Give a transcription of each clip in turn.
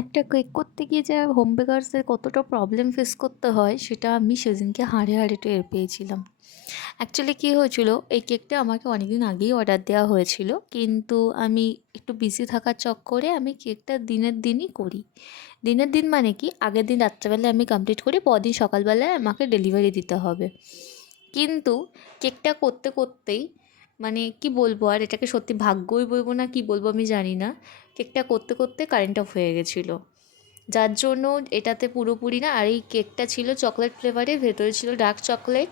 একটা কেক করতে গিয়ে যে হোম বেকারসদের কতটা প্রবলেম ফেস করতে হয় সেটা আমি সেদিনকে হাড়ে হাড়ে টের পেয়েছিলাম। অ্যাকচুয়ালি কী হয়েছিল, এই কেকটা আমাকে অনেকদিন আগেই অর্ডার দেওয়া হয়েছিল, কিন্তু আমি একটু বিজি থাকার চক্করে আমি কেকটা দিনের দিনই করি। দিনের দিন মানে কি, আগের দিন রাত্রেবেলায় আমি কমপ্লিট করি, পরদিন সকালবেলায় আমাকে ডেলিভারি দিতে হবে। কিন্তু কেকটা করতে করতেই মানে কি বলবো, আর এটাকে সত্যি ভাগ্যই বলবো না কি বলবো আমি জানি না, কেকটা করতে করতে কারেন্ট অফ হয়ে গেছিলো। যার জন্য এটাতে পুরোপুরি না, আর এই কেকটা ছিল চকলেট ফ্লেভারের, ভেতরে ছিল ডার্ক চকলেট।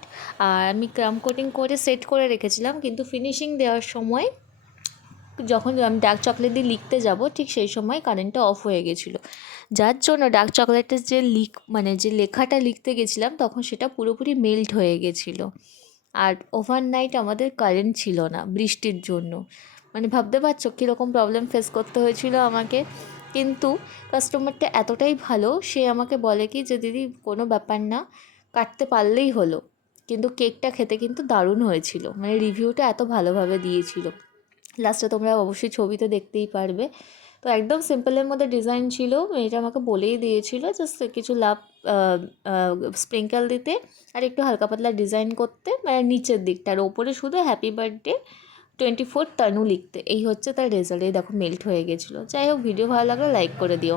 আর আমি ক্রাম কোটিং করে সেট করে রেখেছিলাম, কিন্তু ফিনিশিং দেওয়ার সময় যখন আমি ডার্ক চকলেট দিয়ে লিখতে যাব ঠিক সেই সময় কারেন্টটা অফ হয়ে গেছিলো। যার জন্য ডার্ক চকলেটের যে যে লেখাটা লিখতে গেছিলাম তখন সেটা পুরোপুরি মেল্ট হয়ে গেছিলো। আর ওভারনাইট আমাদের কারেন্ট ছিল না বৃষ্টির জন্য। মানে ভাবতে পারছো কীরকম প্রবলেম ফেস করতে হয়েছিল আমাকে। কিন্তু কাস্টমারটা এতটাই ভালো, সে আমাকে বলে কি যে দিদি কোনো ব্যাপার না, কাটতে পারলেই হলো। কিন্তু কেকটা খেতে কিন্তু দারুণ হয়েছিল, মানে রিভিউটা এত ভালোভাবে দিয়েছিল। লাস্টে তোমরা অবশ্যই ছবিতে দেখতেই পারবে। তো একদম সিম্পলের মধ্যে ডিজাইন ছিল, এটা আমাকে বলেই দিয়েছিল জাস্ট কিছু লাভ স্প্রিঙ্কেল দিতে আর একটু হালকা পাতলা ডিজাইন করতে, মানে নিচের দিকটা, আর ওপরে শুধু হ্যাপি বার্থডে 24 তনু লিখতে। এই হচ্ছে তার রেজাল্ট। এই দেখো মেল্ট হয়ে গেছিলো। যাই হোক, ভিডিও ভালো লাগলে লাইক করে দিও।